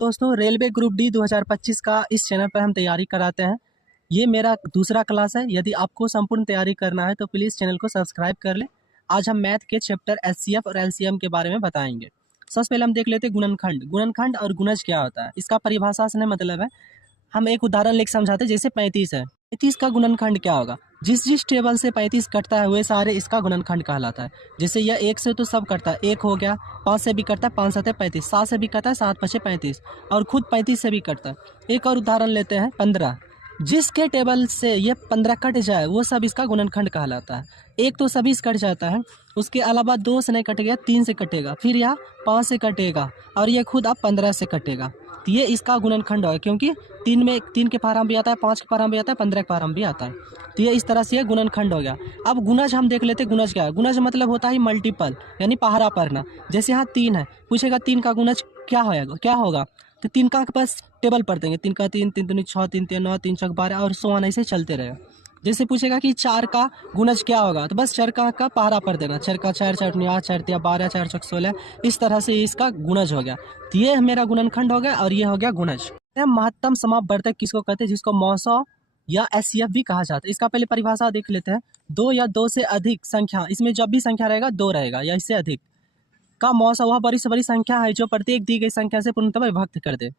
दोस्तों railway group D 2025 का इस चैनल पर हम तैयारी कराते हैं। ये मेरा दूसरा क्लास है। यदि आपको संपूर्ण तैयारी करना है तो प्लीज़ चैनल को सब्सक्राइब कर लें। आज हम मैथ के चैप्टर एचसीएफ और एलसीएम के बारे में बताएंगे। सबसे पहले हम देख लेते हैं गुणनखंड। गुणनखंड और गुणज क्या होता है, इसका परिभाषा से मतलब है। हम एक उदाहरण लेकर समझाते हैं। जैसे 35 है, 35 का गुणनखंड क्या होगा। जिस जिस टेबल से 35 कटता है वे सारे इसका गुणनखंड कहलाता है। जैसे यह 1 से तो सब कटता है, 1 हो गया। 5 से भी कटता है, 5 7 35। 7 से भी कटता है, 7 5 35। और खुद 35 से भी कटता है। एक और उदाहरण लेते हैं 15। जिसके टेबल से ये 15 कट जाए वो सब इसका गुणनखंड कहलाता है। एक तो सभी से कट जाता है, उसके अलावा 2 से नहीं कटेगा, 3 से कटेगा, फिर यह 5 से कटेगा और ये खुद अब 15 से कटेगा। तो ये इसका गुणनखंड है, क्योंकि 3 के पाराम भी आता है, 5 के पाराम भी आता है, 15 के पाराम भी आता है। तो ये इस तरह से ये गुणनखंड हो गया। अब गुणज हम देख लेते हैं। गुणज क्या है? गुणज मतलब होता है मल्टीपल, यानी पहाड़ा पढ़ना। जैसे यहाँ 3 है, पूछेगा 3 का गुणज क्या होगा। तो 3 का बस टेबल पढ़ देंगे। 3 का 3, 3 दूनी 6, 3 3 9, 3 चौक 12 और सो ऑन ऐसे चलते रहेगा। जैसे पूछेगा कि 4 का गुणज क्या होगा, तो बस 4 का पहाड़ा पढ़ देना। 4 का 4, 4 8, 4 3 12, 4 चौक 16। इस तरह से इसका गुणज हो गया। तो ये मेरा गुणनखंड हो गया और ये हो गया गुणज। महत्तम समापवर्तक किसको कहते हैं? जिसको मौसो या एचसीएफ भी कहा जाता है। इसका पहले परिभाषा देख लेते हैं। 2 या 2 से अधिक संख्या, इसमें जब भी संख्या रहेगा 2 रहेगा या इससे अधिक का मौसा वह बड़ी से बड़ी संख्या है जो प्रत्येक दी गई संख्या से पूर्णतः विभक्त कर दे।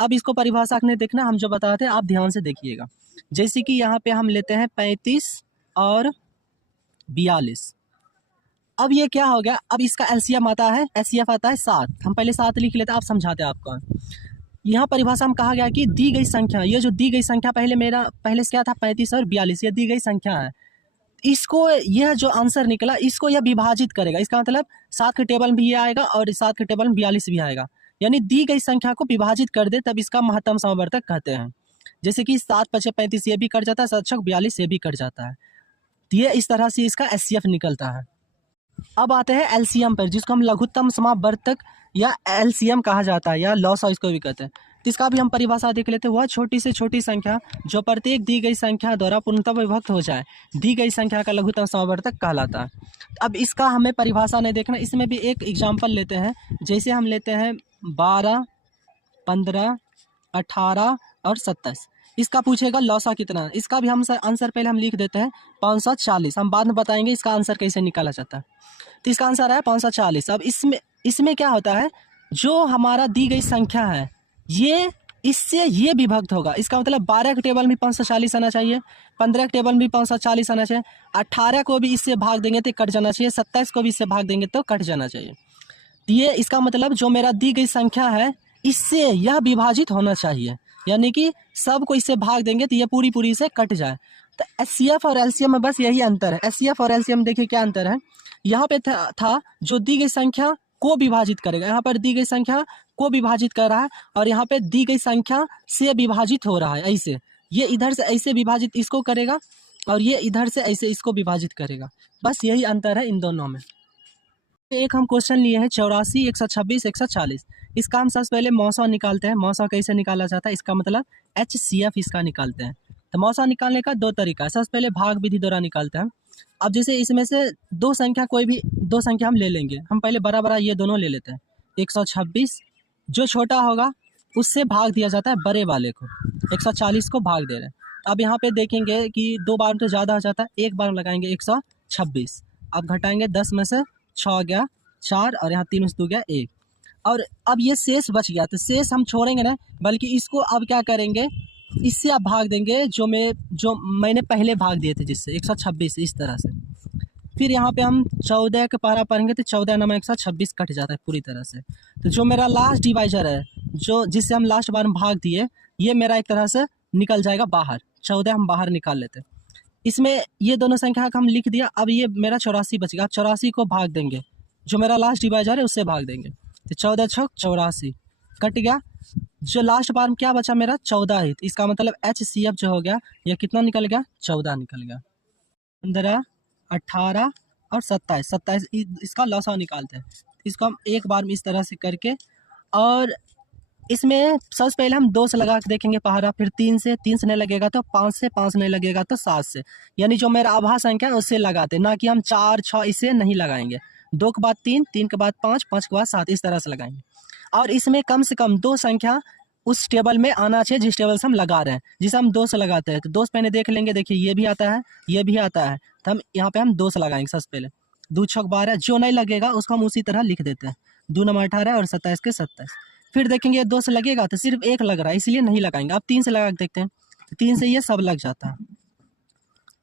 अब इसको परिभाषा नहीं देखना, हम जो बताते हैं आप ध्यान से देखिएगा। जैसे कि यहाँ पे हम लेते हैं 35 और 42। अब ये क्या हो गया? अब इसका एलसीएम आता है, एचसीएफ आता है 7। हम पहले 7 लिख लेते हैं, आप समझाते हैं आपको। यहाँ परिभाषा में कहा गया कि दी गई संख्या, ये जो दी गई संख्या पहले से क्या था? 35 और 42, ये दी गई संख्या है। इसको यह जो आंसर निकला इसको यह विभाजित करेगा। इसका मतलब 7 के टेबल में भी ये आएगा और 7 के टेबल में 42 भी आएगा। यानी दी गई संख्या को विभाजित कर दे तब इसका महत्तम समवर्तक कहते हैं। जैसे कि 7 5 35 ये भी कट जाता है, 7 6 42 ये भी कट जाता है। तो ये इस तरह से इसका एचसीएफ निकलता है। अब आते हैं एलसीएम पर, जिसको हम लघुत्तम समावर्तक या एलसीएम कहा जाता है, या लॉसा इसको भी कहते हैं। तो इसका भी हम परिभाषा देख लेते हैं। वह छोटी से छोटी संख्या जो प्रत्येक दी गई संख्या द्वारा पूर्णतः विभक्त हो जाए, दी गई संख्या का लघुत्तम समावर्तक कहलाता है। अब इसका हमें परिभाषा नहीं देखना, इसमें भी एक एग्जाम्पल लेते हैं। जैसे हम लेते हैं 12, 15, 18 और 27। इसका पूछेगा लौसा कितना। इसका भी हम आंसर पहले हम लिख देते हैं 540। हम बाद में बताएंगे इसका आंसर कैसे निकाला जाता है। तो इसका आंसर है 540। अब इसमें क्या होता है, जो हमारा दी गई संख्या है ये इससे ये विभक्त होगा। इसका मतलब 12 के टेबल में 540 आना चाहिए, 15 के टेबल में 540 आना चाहिए, 18 को भी इससे भाग देंगे तो कट जाना चाहिए, 27 को भी इससे भाग देंगे तो कट जाना चाहिए। ये इसका मतलब जो मेरा दी गई संख्या है इससे यह विभाजित होना चाहिए, यानी कि सबको इससे भाग देंगे तो ये पूरी से कट जाए। तो एचसीएफ और एलसीएम में बस यही अंतर है। एचसीएफ और एलसीएम देखिए क्या अंतर है। यहाँ पे था जो दी गई संख्या को विभाजित करेगा, यहाँ पर दी गई संख्या को विभाजित कर रहा है और यहाँ पे दी गई संख्या से विभाजित हो रहा है। ऐसे ये इधर से ऐसे विभाजित इसको करेगा और ये इधर से ऐसे इसको विभाजित करेगा। बस यही अंतर है इन दोनों में। एक हम क्वेश्चन लिए हैं 84, 126, 140। इसका हम सबसे पहले मौसा निकालते हैं। मौसा कैसे निकाला जाता है? इसका मतलब एचसीएफ इसका निकालते हैं। तो मौसा निकालने का 2 तरीका है। सबसे पहले भाग विधि द्वारा निकालते हैं। अब जैसे इसमें से कोई भी दो संख्या हम ले लेंगे। हम पहले बराबर ये दोनों ले लेते हैं। 126 जो छोटा होगा उससे भाग दिया जाता है बड़े वाले को। 140 को भाग दे रहे हैं। अब यहाँ पे देखेंगे कि 2 बार तो ज़्यादा हो जाता है, एक बार लगाएंगे 126। अब घटाएंगे 10 में से 6 गया 4 और यहाँ 3 में से 2 गया 1। और अब ये शेष बच गया, तो शेष हम छोड़ेंगे ना, बल्कि इसको अब क्या करेंगे, इससे आप भाग देंगे जो मैंने पहले भाग दिए थे, जिससे 126 इस तरह से। फिर यहाँ पे हम 14 के पारा पढ़ेंगे तो 14 नंबर 126 कट जाता है पूरी तरह से। तो जो मेरा लास्ट डिवाइजर है, जो जिससे हम लास्ट बार में भाग दिए, ये मेरा एक तरह से निकल जाएगा बाहर। 14 हम बाहर निकाल लेते हैं। इसमें ये दोनों संख्या का हम लिख दिया। अब ये मेरा 84 बच गया। 84 को भाग देंगे, जो मेरा लास्ट डिवाइजर है उससे भाग देंगे। तो 14 6 84 कट गया। जो लास्ट बार में क्या बचा मेरा 14 ही। इसका मतलब एचसीएफ जो हो गया ये कितना निकल गया? 14 निकल गया। 15, 18 और 27 इसका लौसा निकालते हैं। इसको हम एक बार में इस तरह से करके, और इसमें सबसे पहले हम 2 से लगा के देखेंगे पहाड़ा, फिर 3 से नहीं लगेगा तो 5 से, 5 नहीं लगेगा तो 7 से, यानी जो मेरा आभा संख्या है उससे लगाते, ना कि हम 4 6 इसे नहीं लगाएंगे। 2 के बाद 3, 3 के बाद 5, 5 के बाद 7 इस तरह से लगाएंगे। और इसमें कम से कम 2 संख्या उस टेबल में आना चाहिए जिस टेबल से हम लगा रहे हैं। जिसे हम 2 से लगाते हैं तो 2 से पहले देख लेंगे, देखिए ये भी आता है, ये भी आता है, तो हम यहाँ पे हम 2 से लगाएंगे सबसे पहले। 2 छक 12, जो नहीं लगेगा उसको हम उसी तरह लिख देते हैं। 2 नंबर 18 और 27 के 27। फिर देखेंगे 2 से लगेगा तो सिर्फ 1 लग रहा है इसलिए नहीं लगाएंगे। अब 3 से लगा के देखते हैं, 3 से ये सब लग जाता है।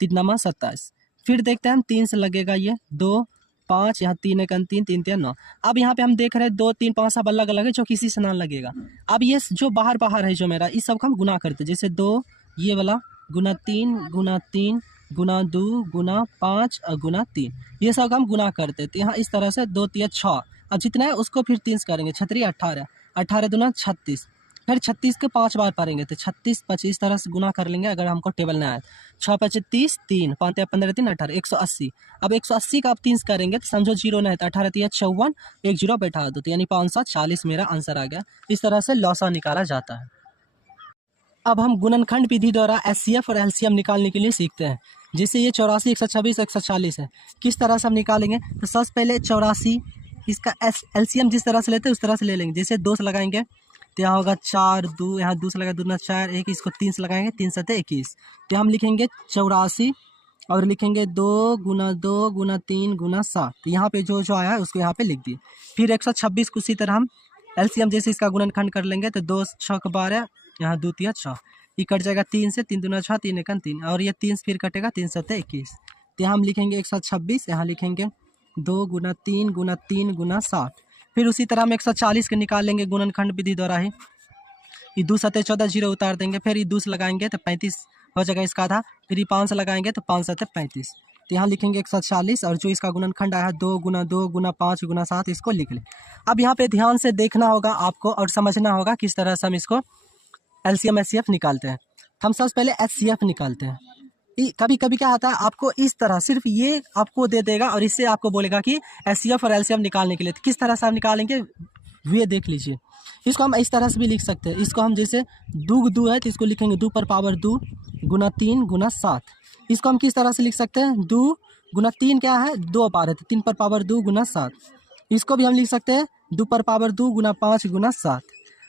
3 नंबर 27। फिर देखते हैं हम 3 से लगेगा ये 2 5, यहाँ 3 1 3 3 3 9। अब यहाँ पे हम देख रहे हैं 2 3 5 सब अलग अलग है जो किसी से ना लगेगा। अब ये जो बाहर बाहर है जो मेरा, इस सब का हम गुना करते हैं। जैसे 2 ये वाला गुना 3 गुना 3 गुना 2 गुना 5 और गुना 3, ये सब का हम गुना करते हैं। तो यहाँ इस तरह से 2 3 6, अब जितना है उसको फिर 3 से करेंगे। 6 18, 18 दूना 36, फिर 36 के 5 बार पढ़ेंगे तो 36 25 तरह से गुना कर लेंगे अगर हमको टेबल ना आए। 6 5 30, 3 5 15 3 18, 180। अब 180 का आप 3 करेंगे तो समझो 0 नहीं है तो 18 3 54, 1 0 बैठा दो तो यानी 540 मेरा आंसर आ गया। इस तरह से लॉसा निकाला जाता है। अब हम गुणनखंड विधि द्वारा एचसीएफ और एलसीएम निकालने के लिए सीखते हैं। जैसे ये 84 126 140 है, किस तरह से हम निकालेंगे? तो सबसे पहले 84 इसका एलसीएम जिस तरह से लेते हैं उस तरह से ले लेंगे। जैसे 2 से लगाएंगे तो यहाँ होगा 4 2, यहाँ 2 से लगा 2 4 1, इसको 3 से लगाएंगे 3 7 21, तो हम लिखेंगे 84 और लिखेंगे 2 गुना 2 गुना 3 गुना 7। तो यहाँ पे जो जो आया है उसको यहाँ पे लिख दिए। फिर 126 को उसी तरह हम एलसीएम जैसे इसका गुणनखंड कर लेंगे तो 2 6 12, यहाँ 2 3 6, ये कट जाएगा 3 से, 3 दूना 6 3 1 3, और ये 3 से फिर कटेगा 3 7 21। तो यहाँ हम लिखेंगे 126, यहाँ लिखेंगे 2 गुना 3 गुना 3 गुना 7। फिर उसी तरह हम 140 के निकाल लेंगे गुणनखंड विधि द्वारा ही। ये 2 7 14, 0 उतार देंगे, फिर ये 2 से लगाएंगे तो 35 हो जाएगा इसका आधा, फिर ये 5 से लगाएंगे तो 5 7 35। तो यहाँ लिखेंगे 140 और जो इसका गुणनखंड आया है 2 गुना 5 गुना 7, इसको लिख लें। अब यहाँ पे ध्यान से देखना होगा आपको और समझना होगा किस तरह से हम इसको एलसीएम एचसीएफ निकालते हैं। हम सबसे पहले एचसीएफ निकालते हैं। कभी कभी क्या आता है आपको इस तरह सिर्फ ये आपको दे देगा और इससे आपको बोलेगा कि एचसीएफ और एलसीएम निकालने के लिए, तो किस तरह से आप निकालेंगे ये देख लीजिए। इसको हम इस तरह से भी लिख सकते हैं। इसको हम जैसे 2 है तो इसको लिखेंगे 2 पर पावर 2 गुना 3 गुना 7। इसको हम किस तरह से लिख सकते हैं? 2 गुना 3 क्या है? 2 पावर है तो 3 पर पावर 2 गुना 7। इसको भी हम लिख सकते हैं 2 पर पावर 2 गुना 5 गुना 7।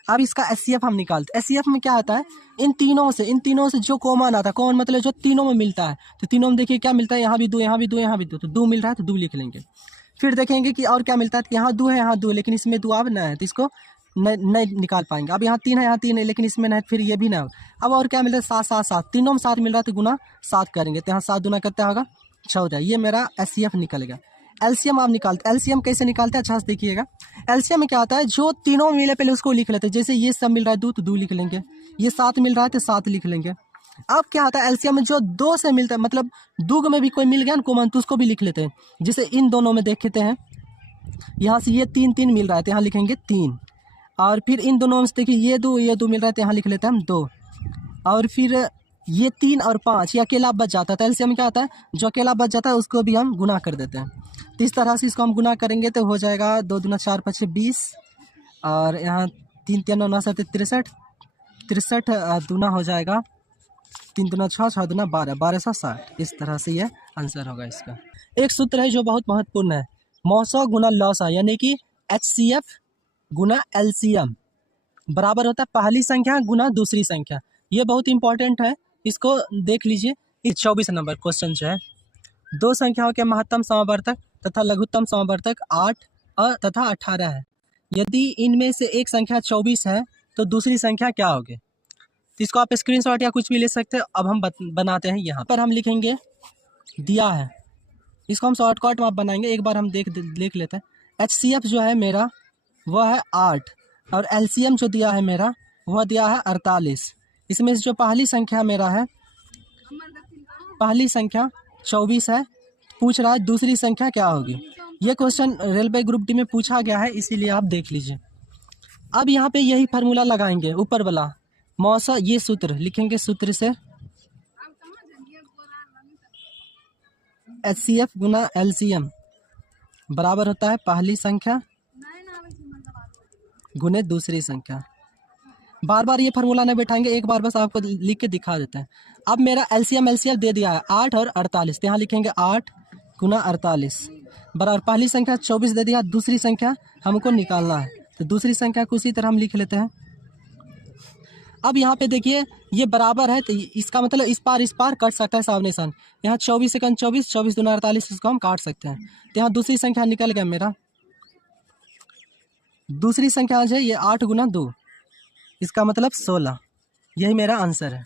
अब इसका एचसीएफ हम निकालते हैं। एचसीएफ में क्या आता है? इन तीनों से जो कॉमन आता है, कॉमन मतलब जो तीनों में मिलता है, तो तीनों में देखिए क्या मिलता है, यहाँ भी 2 यहाँ भी 2 यहाँ भी 2, तो 2 मिल रहा है तो 2 लिख लेंगे। फिर देखेंगे कि और क्या मिलता है, यहाँ 2 है यहाँ 2 लेकिन इसमें 2 अब नहीं है तो इसको नहीं निकाल पाएंगे। अब यहाँ 3 है यहाँ 3 है लेकिन इसमें नहीं, फिर ये भी नहीं। अब और क्या मिल रहा है? 7 7 7, तीनों में 7 मिल रहा है तो गुना 7 करेंगे तो यहाँ 7 गुना कितना होगा? 14। ये मेरा एचसीएफ निकल गया। एलसीएम आप निकालते, एलसीएम कैसे निकालते हैं अच्छा से देखिएगा। एलसीएम में क्या आता है, जो तीनों मिले पहले उसको लिख लेते हैं। जैसे ये सब मिल रहा है 2 तो 2 लिख लेंगे, ये 7 मिल रहा है तो 7 लिख लेंगे। अब क्या आता है एलसीएम में जो 2 से मिलता है, मतलब 2 में भी कोई मिल गया ना कॉमन तो उसको भी लिख लेते हैं। जैसे इन दोनों में देखते हैं, यहाँ से ये 3 3 मिल रहा है तो यहाँ लिखेंगे 3, और फिर इन दोनों में से देखिए ये 2 मिल रहा है तो यहाँ लिख लेते हैं हम 2, और फिर ये 3 और 5 ये अकेला बच जाता है। तो एलसीएम में क्या आता है, जो अकेला बच जाता है उसको भी हम गुना कर देते हैं। तो इस तरह से इसको हम गुना करेंगे तो हो जाएगा 2 दूना 4 5 20, और यहाँ 3 3 9 7 63, 63 दूना हो जाएगा 3 दूना 6 6 दूना 12, 1260। इस तरह से ये आंसर होगा इसका। एक सूत्र है जो बहुत महत्वपूर्ण है, मौसा गुना लौसा, यानी कि एचसीएफ गुना एलसीएम बराबर होता है पहली संख्या गुना दूसरी संख्या। ये बहुत इंपॉर्टेंट है, इसको देख लीजिए। इस 24 नंबर क्वेश्चन जो है, 2 संख्याओं के महत्तम समावर्तक तथा लघुत्तम समावर्तक 8 तथा 18 है। यदि इनमें से एक संख्या 24 है तो दूसरी संख्या क्या होगी? तो इसको आप स्क्रीनशॉट या कुछ भी ले सकते हैं। अब हम बनाते हैं। यहाँ पर हम लिखेंगे दिया है, इसको हम शॉर्टकट में आप बनाएंगे। एक बार हम देख लेते हैं। एचसीएफ जो है मेरा वह है 8 और एलसीएम जो दिया है मेरा वह दिया है 48। इसमें से जो पहली संख्या मेरा है, पहली संख्या 24 है, पूछ रहा है दूसरी संख्या क्या होगी। ये क्वेश्चन रेलवे ग्रुप डी में पूछा गया है, इसीलिए आप देख लीजिए। अब यहाँ पे यही फार्मूला लगाएंगे ऊपर वाला मौसा, ये सूत्र लिखेंगे। सूत्र से एचसीएफ गुना एलसीएम बराबर होता है पहली संख्या गुने दूसरी संख्या। बार बार ये फार्मूला नहीं बैठाएंगे, एक बार बस आपको लिख के दिखा देते हैं। अब मेरा एलसीएम दे दिया है 8 और 48, तो यहाँ लिखेंगे 8 गुना 48 बराबर पहली संख्या 24 दे दिया, दूसरी संख्या हमको निकालना है तो दूसरी संख्या को उसी तरह हम लिख लेते हैं। अब यहाँ पे देखिए ये बराबर है, तो इसका मतलब इस पार कट सकता है सामने सामने। यहाँ 24 सेकंड 24, 24 दूना 48, इसको हम काट सकते हैं। तो यहाँ दूसरी संख्या निकल गया मेरा। दूसरी संख्या है ये 8 गुना 2, इसका मतलब 16। यही मेरा आंसर है।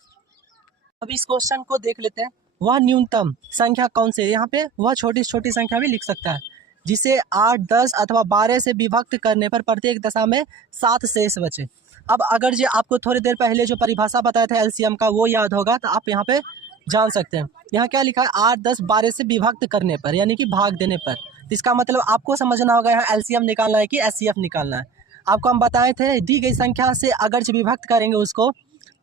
अब इस क्वेश्चन को देख लेते हैं। वह न्यूनतम संख्या कौन सी है? यहाँ पे वह छोटी छोटी संख्या भी लिख सकता है, जिसे 8, 10 अथवा 12 से विभक्त करने पर प्रत्येक दशा में 7 शेष बचे। अब अगर जो आपको थोड़ी देर पहले जो परिभाषा बताया था एलसीएम का वो याद होगा तो आप यहाँ पे जान सकते हैं। यहाँ क्या लिखा है? 8, 10, 12 से विभक्त करने पर, यानी कि भाग देने पर। तो इसका मतलब आपको समझना होगा यहाँ एलसीएम निकालना है कि एचसीएफ निकालना है। आपको हम बताए थे दी गई संख्या से अगर जो विभक्त करेंगे उसको,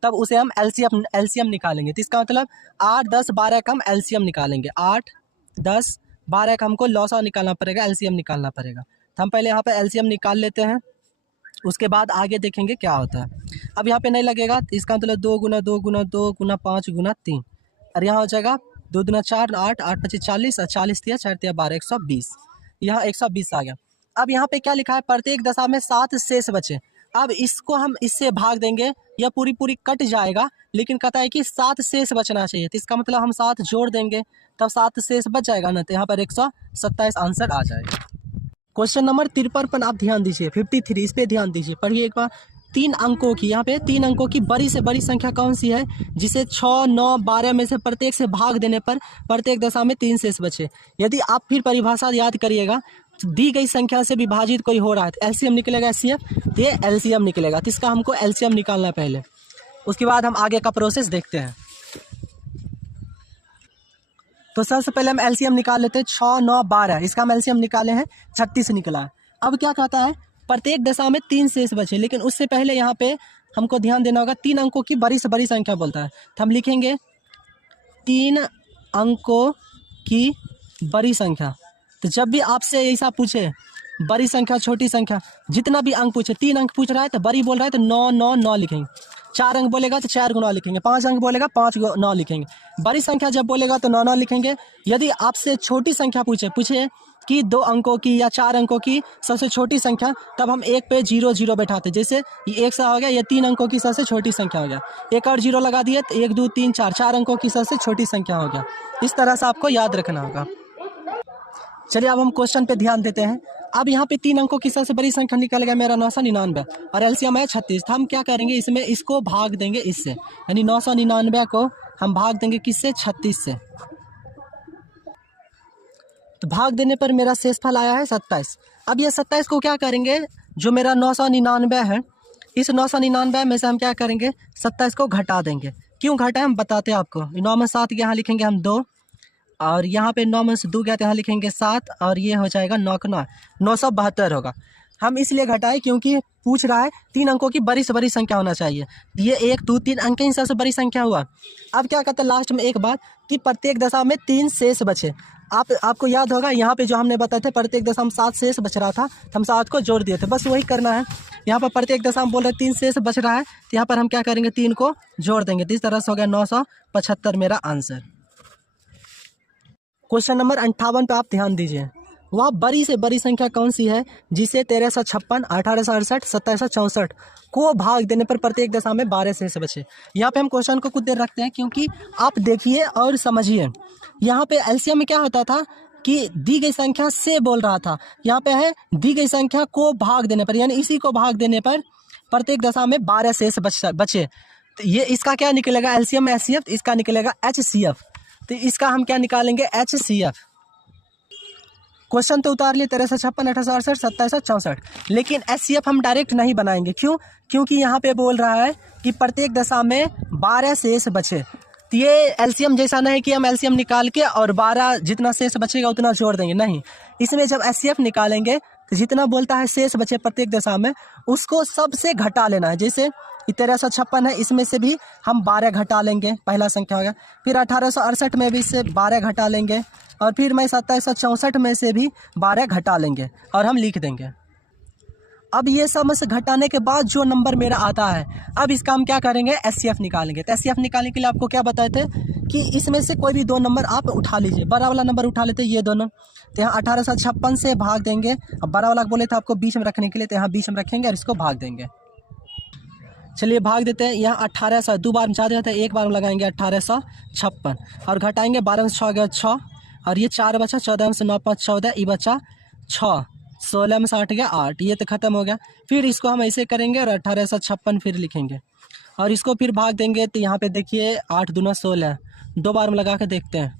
तब उसे हम एलसीएम निकालेंगे। तो इसका मतलब 8, 10, 12 का हम एलसीएम निकालेंगे। 8, 10, 12 का हमको लॉसा निकालना पड़ेगा, एलसीएम निकालना पड़ेगा। तो हम पहले यहाँ पे एलसीएम निकाल लेते हैं, उसके बाद आगे देखेंगे क्या होता है। अब यहाँ पे नहीं लगेगा, तो इसका मतलब 2 गुना 2 गुना 2 गुना 5 गुना 3, और यहाँ हो जाएगा 2 दूना 4, 8, 8 25 40, और 40 दिया 4 दिया 12, 120। यहाँ 120 आ गया। अब यहाँ पे क्या लिखा है? प्रत्येक दशा में 7 शेष बचे। अब इसको हम इससे भाग देंगे, यह पूरी कट जाएगा, लेकिन कहता है कि 7 शेष बचना चाहिए। तो इसका मतलब हम 7 जोड़ देंगे, तब 7 शेष बच जाएगा ना, तो यहाँ पर 127 आंसर आ जाएगा। क्वेश्चन नंबर 53 पर आप ध्यान दीजिए, 53 इस पे ध्यान दीजिए, पढ़िए एक बार। 3 अंकों की, यहाँ पे 3 अंकों की बड़ी से बड़ी संख्या कौन सी है जिसे 6, 9, 12 में से प्रत्येक से भाग देने पर प्रत्येक दशा में 3 शेष बचे? यदि आप फिर परिभाषा याद करिएगा, दी गई संख्या से विभाजित कोई हो रहा है तो एलसीएम निकलेगा, एचसीएफ, ये एलसीएम निकलेगा। तो इसका हमको एलसीएम निकालना है पहले, उसके बाद हम आगे का प्रोसेस देखते हैं। तो सबसे पहले हम एलसीएम निकाल लेते हैं। 6, 9, 12, इसका हम एलसीएम निकाले हैं, 36 निकला है। अब क्या कहता है? प्रत्येक दशा में 3 शेष बचे, लेकिन उससे पहले यहाँ पे हमको ध्यान देना होगा, 3 अंकों की बड़ी से बड़ी संख्या बोलता है। तो हम लिखेंगे 3 अंकों की बड़ी संख्या। तो जब भी आपसे ऐसा पूछे बड़ी संख्या छोटी संख्या, जितना भी अंक पूछे, 3 अंक पूछ रहा है तो बड़ी बोल रहा है तो 9, 9, 9 लिखेंगे। 4 अंक बोलेगा तो 4 गुना लिखेंगे। 5 अंक बोलेगा 5 9 लिखेंगे। बड़ी संख्या जब बोलेगा तो 9, 9 लिखेंगे। यदि आपसे छोटी संख्या पूछे कि 2 अंकों की या 4 अंकों की सबसे छोटी संख्या, तब हम 1 पे 0 0 बैठाते। जैसे ये 1 सा हो गया, ये 3 अंकों की सबसे छोटी संख्या हो गया। एक और 0 लगा दिए तो 1, 2, 3, 4 अंकों की सबसे छोटी संख्या हो गया। इस तरह से आपको याद रखना होगा। चलिए अब हम क्वेश्चन पे ध्यान देते हैं। अब यहाँ पे 3 अंकों की सबसे बड़ी संख्या निकल गया मेरा 999, और एलसीएम है 36। हम क्या करेंगे? इसमें इसको भाग देंगे इससे, यानी 999 को हम भाग देंगे किससे? 36 से। तो भाग देने पर मेरा शेषफल आया है 27। अब ये 27 को क्या करेंगे? जो मेरा 999 है, इस 999 में से हम क्या करेंगे? 27 को घटा देंगे। क्यों घटाएं हम बताते हैं आपको। 9 में 7 यहाँ लिखेंगे हम 2, और यहाँ पे 9 में से 2 गया तो यहाँ लिखेंगे 7, और ये हो जाएगा 9 का 9, 972 होगा। हम इसलिए घटाए क्योंकि पूछ रहा है 3 अंकों की बड़ी से बड़ी संख्या होना चाहिए। ये 1, 2, 3 अंक ही सबसे बड़ी संख्या हुआ। अब क्या कहते हैं लास्ट में एक बात कि प्रत्येक दशा में 3 शेष बचे। आपको याद होगा यहाँ पे जो हमने बताया था प्रत्येक दशा में 7 शेष बच रहा था, तो हम 7 को जोड़ दिए थे। बस वही करना है। यहाँ पर प्रत्येक दशा में बोल रहे 3 शेष बच रहा है, तो यहाँ पर हम क्या करेंगे? 3 को जोड़ देंगे। तो इस तरह से हो गया 975 मेरा आंसर। क्वेश्चन नंबर 58 पे आप ध्यान दीजिए। वह बड़ी से बड़ी संख्या कौन सी है जिसे 1356, 1868, 2764 को भाग देने पर प्रत्येक दशा में 12 शेष बचे? यहाँ पे हम क्वेश्चन को कुछ देर रखते हैं, क्योंकि आप देखिए और समझिए। यहाँ पे एलसीएम में क्या होता था कि दी गई संख्या से बोल रहा था, यहाँ पे है दी गई संख्या को भाग देने पर, यानी इसी को भाग देने पर प्रत्येक दशा में 12 शेष बचे। तो ये इसका क्या निकलेगा? एलसीएम एचसीएफ, इसका निकलेगा एचसीएफ। तो इसका हम क्या निकालेंगे? एचसीएफ। क्वेश्चन तो उतार लिए 1356, 1868, 2764, लेकिन एचसीएफ हम डायरेक्ट नहीं बनाएंगे। क्यों? क्योंकि यहाँ पे बोल रहा है कि प्रत्येक दशा में 12 शेष बचे। तो ये एलसीएम जैसा नहीं कि हम एलसीएम निकाल के और 12 जितना शेष बचेगा उतना जोड़ देंगे, नहीं। इसमें जब एचसीएफ निकालेंगे तो जितना बोलता है शेष बचे प्रत्येक दशा में, उसको सबसे घटा लेना है। जैसे 1356 है, इसमें से भी हम 12 घटा लेंगे, पहला संख्या हो गया। फिर 1868 में भी से 12 घटा लेंगे, और फिर मैं 2764 में से भी 12 घटा लेंगे और हम लिख देंगे। अब ये सब में से घटाने के बाद जो नंबर मेरा आता है, अब इसका हम क्या करेंगे, एचसीएफ निकालेंगे। तो एचसीएफ निकालने के लिए आपको क्या बताए थे कि इसमें से कोई भी दो नंबर आप उठा लीजिए। बड़ा वाला नंबर उठा लेते ये दोनों, तो यहाँ 1856 से भाग देंगे। अब बड़ा वाला बोले थे आपको बीच में रखने के लिए, तो यहाँ बीच में रखेंगे और इसको भाग देंगे। चलिए भाग देते हैं। यहाँ 1800 दो बार में ज़्यादा होता है, एक बार में लगाएंगे 1856 और घटाएंगे। 12 में 6 गया 6 और ये 4 बचा। 14 में से 9 5 14, ये बचा 6। 16 में से 8 गया 8, ये तो खत्म हो गया। फिर इसको हम ऐसे करेंगे और 1856 फिर लिखेंगे और इसको फिर भाग देंगे। तो यहाँ पे देखिए 8 दूना 16, दो बार में लगा के देखते हैं।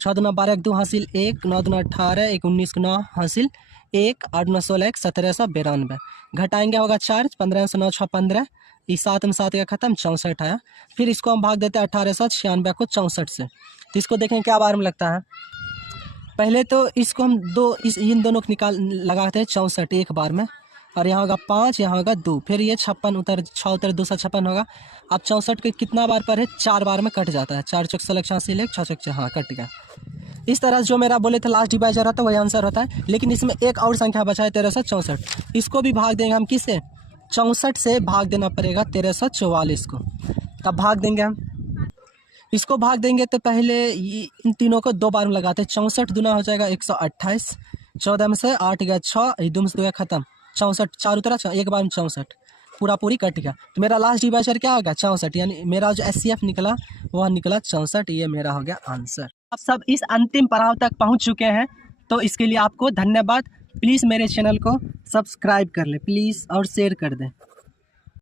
6 दूना 12, 1 2 हासिल 1, 9 दूना 18, 1 19 9 हासिल 1, 8 दूना 16, 1 1792। घटाएंगे होगा 4, 15 से 9 6 15, इस 7 में 7 का खत्म, 64 आया। फिर इसको हम भाग देते हैं 1896 को 64 से। तो इसको देखें क्या बार में लगता है। पहले तो इसको हम इन दोनों को निकाल लगाते हैं 64 एक बार में, और यहाँ होगा 5, यहाँ होगा 2, फिर ये 56 उतर 6 उतर 256 होगा। अब 64 के कितना बार पर है, 4 बार में कट जाता है। 4 चौक 16 86 1 6 चौक, हाँ कट गया। इस तरह जो मेरा बोले थे लास्ट डिवाइजर होता है वही आंसर होता है। लेकिन इसमें एक और संख्या बचा है 1364, इसको भी भाग देंगे हम किससे, 64 से भाग देना पड़ेगा 1344 को। तब भाग देंगे हम, इसको भाग देंगे तो पहले इन तीनों को दो बार में लगाते हैं। 64 दूना हो जाएगा 128, 14 में से 8 गया 6, 2 में से 2 खत्म, 64 4 उतरा, एक बार में 64 पूरा पूरी कट गया। तो मेरा लास्ट डिवाइजर क्या होगा 64, यानी मेरा जो एचसीएफ निकला वह निकला 64। ये मेरा हो गया आंसर। आप सब इस अंतिम पड़ाव तक पहुंच चुके हैं, तो इसके लिए आपको धन्यवाद। प्लीज़ मेरे चैनल को सब्सक्राइब कर ले प्लीज़ और शेयर कर दें।